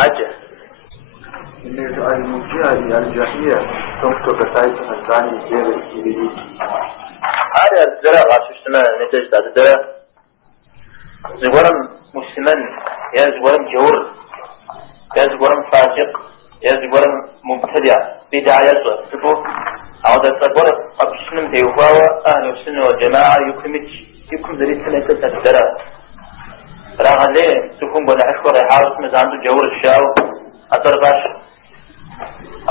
عجه المرجئة الجاهلية تنكتب بسايت الثاني غير الكبيرين هذا الزرع عشان ما نتج بعد الزرع زورم مسلمان يا زورم جور يا زورم فاسق يا زورم مبتدع بدعة يصفه عودة الزرع أبشنم ديوفاوة أهل السنة والجماعة يكم ذريت سنة الزرع راغ ليه تكون بنا أشكر يحاول مزعنده جور الشاو أثر باش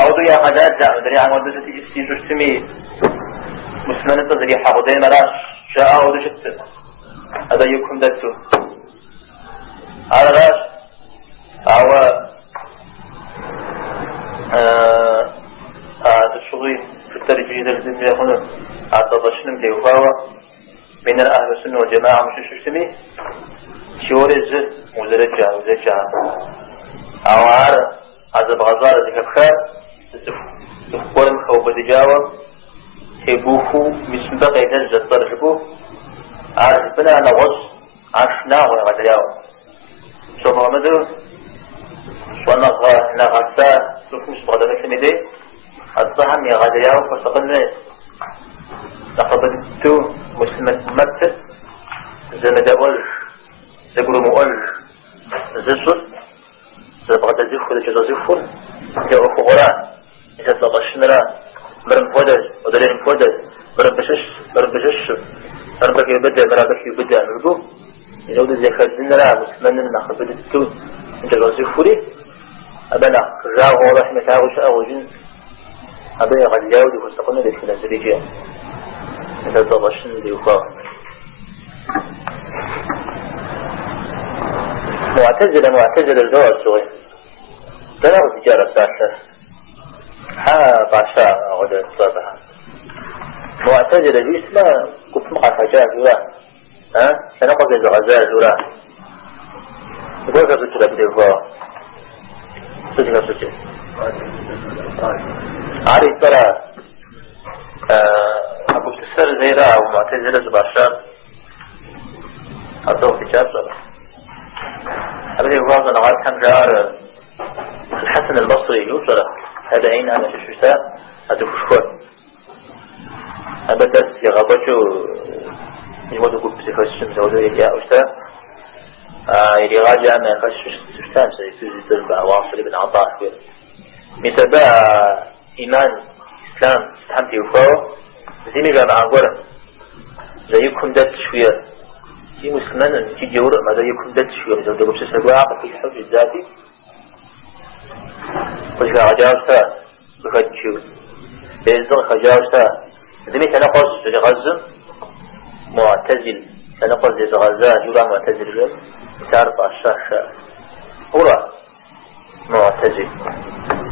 أوضو يا خدات لا مدري عن ودسة تجسي تشتمي مسلمان تدري حاضي مراش شاء أوضو شت هذا يكون داتو هذا راش أو الشغل في الترجيد الذي يكون أعتبرشنم ليوفاوة بين الأهل السنة والجماعة مش تشتمي شوري الزه مزرجة أو هذا بغزارة ذكر تفكرن أو بدجاوة تبوخو مسبق ينزل طرحبو عارف بنا أنا غص عشناه وغدرياوة شو مغمدو شو نغسا شوف مش بغدر كمدي الظهم يغدرياوة فسقلنا نقبضتو مسلمة مكتب زمد أولش زقرو مؤلش زسل زبغة زفل جزا زفل جاء فغران إذا تلقشن لا مرم فودز ودلين فودز مرم بشش مرم بكي يبدأ نرجو إذا ودز يخزن لا مسلمن ناخذ بدتو جزا زفلي أبنا رجاء واضح متاعه شاء جن أبنا قد جاود وفستقلنا ذلك الأزريجية إذا تلقشن ليوفا معتزلة الجواب الصغير تناول تجارة ساسة باشا غدا صابها معتزلة جيس ما كنت مقع فجاة جورا سنقضي الغزال جورا يقول لك سجل أبدي سجل عارف ترى أبو تسر زيرا أو معتزلة باشا أصوف تجارة صابها أبدي يقول أنا غير كم جار الحسن البصري يوصل هذا عين أنا في الشتاء هذا فشكور أبدا يغبطوا يموتوا كل بسيفة الشمس وذو يجاء وشتاء يلي راجع ما يخش الشتاء سيفوز الدربة واصل ابن عطاء متابع إيمان إسلام استحمتي وفاوة زيني جامعة قرن زي يكون دات شوية في مسلمان في جورة ماذا يكون دات شوية إذا بدأوا بسيسة عقل في الحج الذاتي وش خجاوستا بخدشو بيزن خجاوستا زمي تنقص غزم معتزل تنقص غزا جورا معتزل تعرف الشاشة أورا معتزل